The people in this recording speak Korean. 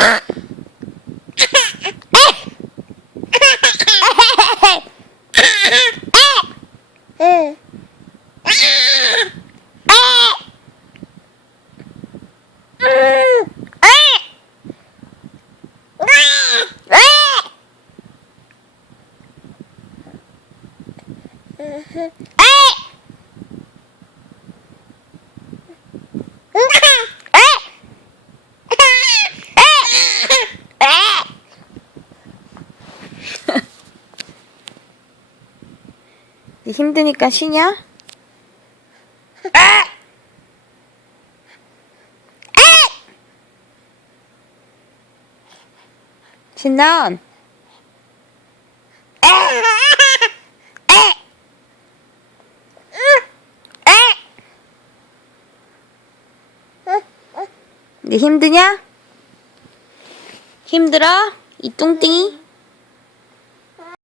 Hey! 네 힘드니까 쉬냐? 신나온 네 힘드냐? 힘들어? 이 뚱땡이?